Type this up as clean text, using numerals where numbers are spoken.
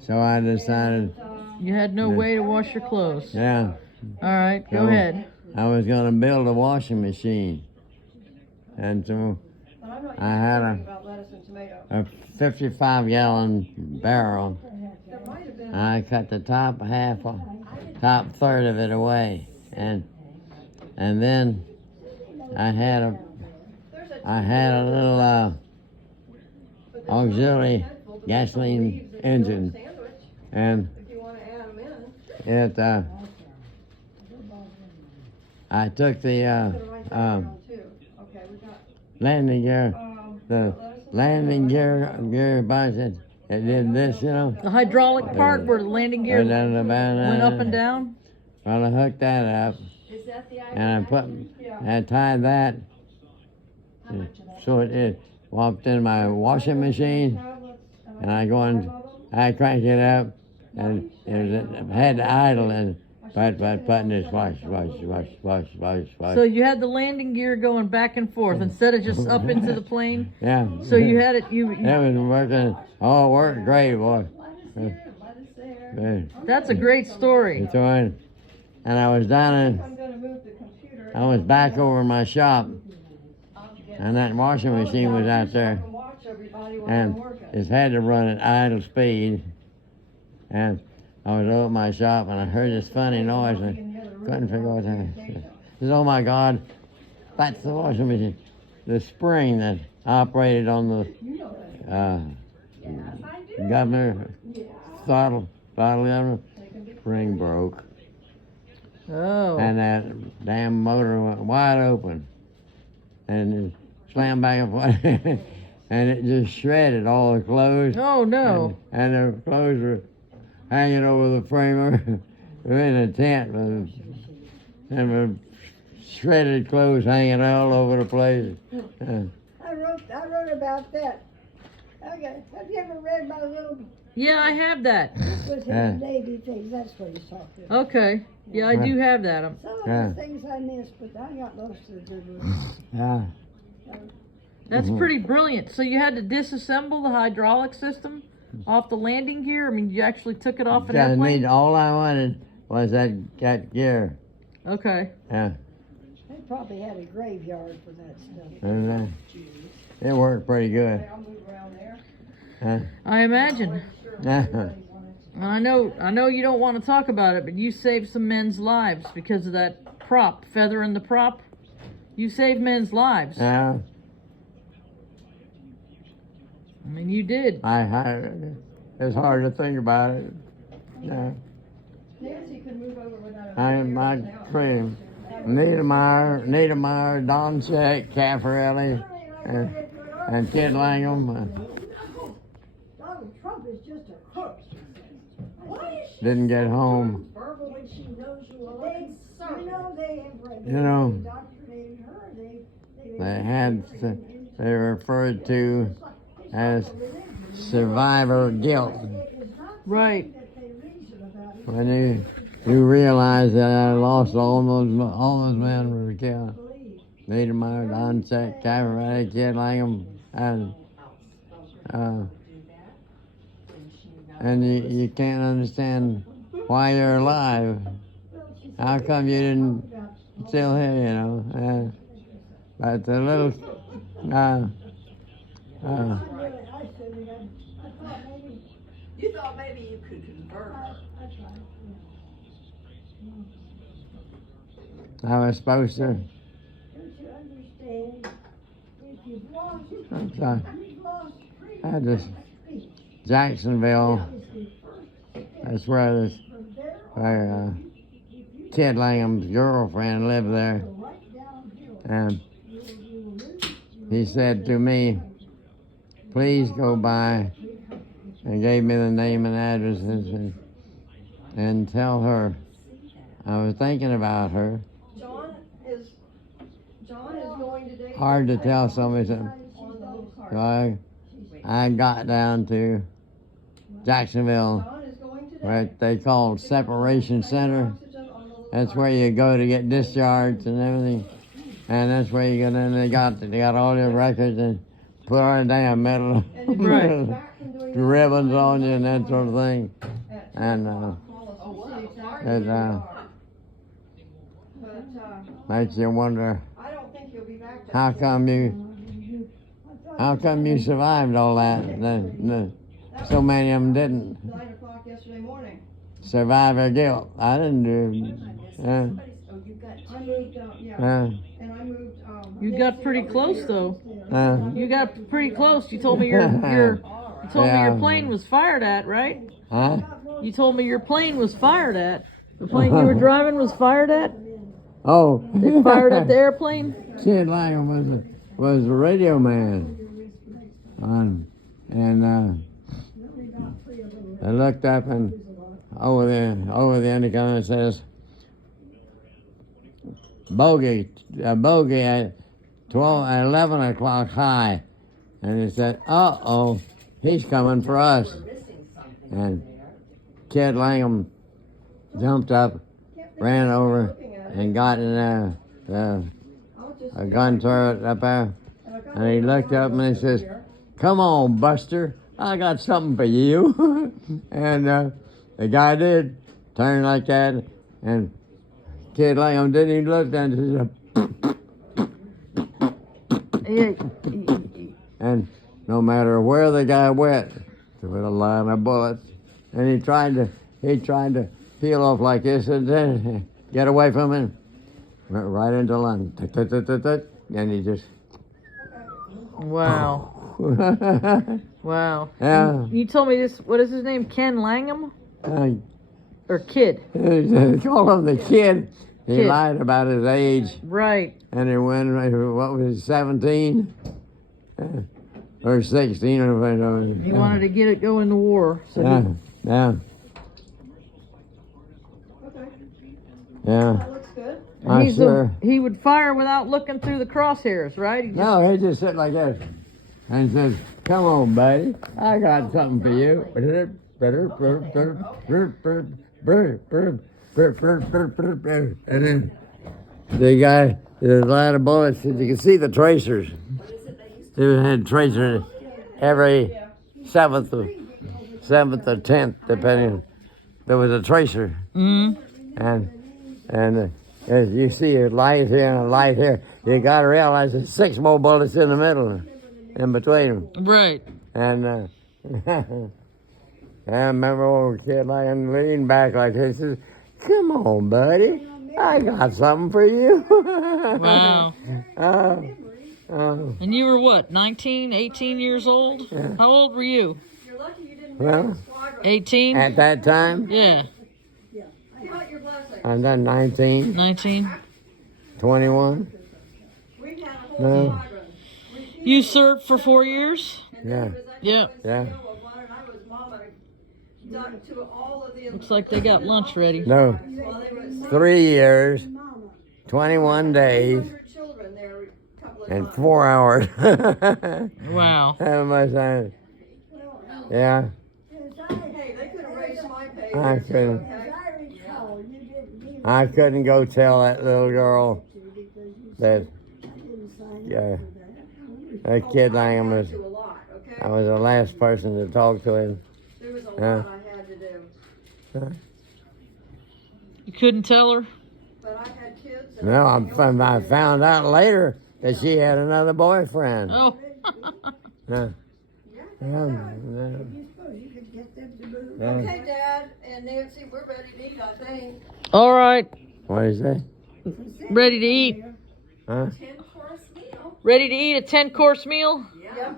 So I decided, You had no way to wash your clothes. yeah, All right, go So- ahead. I was going to build a washing machine. And so I had a 55-gallon barrel. I cut the top half, top third of it away, and then I had a little auxiliary gasoline engine, and it I took the landing gear, gear bunch. It did this, you know. The hydraulic part where the landing gear went up and down? Well, I hooked that up, and I tied that, so it walked in my washing machine, and I cranked it up, and it had to idle, and button is wash. So you had the landing gear going back and forth instead of just up into the plane? Yeah. So you had it, It was working. Oh, it worked great, boy. That's a great story. So and I was I was back over in my shop, and that washing machine was out there, and it had to run at idle speed, and I was over at my shop, and I heard this funny noise, and I couldn't figure out what it was. I said, oh my God, that's the washing machine. The spring that operated on the governor, throttle governor, spring broke. Oh. And that damn motor went wide open, and it slammed back and forth, and it just shredded all the clothes. Oh no! And the clothes were hanging over the framer. We were in a tent, and the shredded clothes hanging all over the place. I wrote about that. Okay, have you ever read my little? Yeah, I have that. This was his Navy things. That's what he's talking about. Okay. Yeah, I do have that. Some of the things I missed, but I got most of the good ones. Yeah. That's pretty brilliant. So you had to disassemble the hydraulic system off the landing gear? I mean, you actually took it off an airplane? All I wanted was that gear. Okay. Yeah. They probably had a graveyard for that stuff. And, it worked pretty good. I imagine. Yeah. I know you don't want to talk about it, but you saved some men's lives because of that prop, feather in the prop. You saved men's lives. Yeah. I mean, you did. It's hard to think about it. Yeah. My cream. Niedermeyer, Don Check, Caffarelli, and Kid Langham. Donald Trump is just a crook. Didn't get home. They referred to as survivor guilt. Right. When you realize that I lost all those men were killed. Niedermeyer, Don Check, Caffarelli, Kid Langham, and you can't understand why you're alive. How come you didn't still here, you know? But the little, you thought maybe you could convert her. I was supposed to. Don't you understand? If you've lost, I'm sorry. you've lost freedom. I just Jacksonville. That's where Kid Langham's girlfriend lived there, and he said to me, "Please go by," and gave me the name and addresses, and tell her I was thinking about her. John is going to date. Hard to tell somebody something. So I got down to Jacksonville, where they called Separation Center. That's where you go to get discharged and everything. And that's where you go in. They got all your records and put on a damn medal. Right. ribbons on you and that sort of thing. And it makes you wonder I don't think he'll be back. how come you survived all that. So many of them didn't 9 o'clock yesterday morning. survive their guilt. I didn't do. I moved out, yeah. And I moved. You got pretty close though. Uh, You got pretty close. You told me you told me your plane was fired at, right? huh? You told me your plane was fired at. The plane you were driving was fired at? Oh, They fired at the airplane? Kid Langham was a radio man. And I looked up and over the intercom it says bogey at 11 o'clock high, and it said, "Uh-oh, he's coming for us." And Kid Langham jumped up, ran over, and got in a gun turret up there, and he looked up and he says, "Come on, Buster, I got something for you." And the guy did turn like that, and Kid Langham didn't even look down. He said, and no matter where the guy went, there was a line of bullets, and he tried to peel off like this and then get away from him, went right into London, and he just. Wow. Wow. Yeah. You told me this, what is his name? Ken Langham? Or Kid? They call him the Kid. He Kid. lied about his age. Right. And he went, what was he, 17? Or 16 or whatever. He wanted to get it go in the war. So Yeah. Yeah. That looks good. I'm sure. He would fire without looking through the crosshairs, right? He just, No, he just sit like this and says, "Come on, buddy, I got something for you." And then the guy, there's a line of bullets, and you can see the tracers. They had tracers every seventh or 10th, depending. There was a tracer, and as you see a light here and a light here, you got to realize there's 6 more bullets in the middle, in between them. Right. And I remember old Kid Langham leaned back like this, says, "Come on, buddy, I got something for you." Wow. Oh, And you were what, 19, 18 years old? Yeah. How old were you? You're lucky you didn't well, 18? at that time, Yeah. count your blessings. I done 19, 19. 21. We've had a whole No. squadron. You served for 4 years? Yeah, Yeah. yeah. To all of the Looks like they got lunch ready. No, while they were 3 years, 21 days, 100 children there a couple of and times. 4 hours. Wow. How much time? Yeah, Hey, they could have raised my pay. I couldn't. Okay? I couldn't go tell that little girl that that Kid Langham was. To a lot, okay? I was the last person to talk to him. There was a lot Yeah. I had to do. You couldn't tell her? But I had kids. And No, everything I else. found out later that she had another boyfriend. Oh. Yeah. Yeah. Okay, Dad and Nancy, we're ready to eat, I think. All right. What did you say? Ready to eat. Huh? 10-course meal. Ready to eat a 10-course meal? Yeah.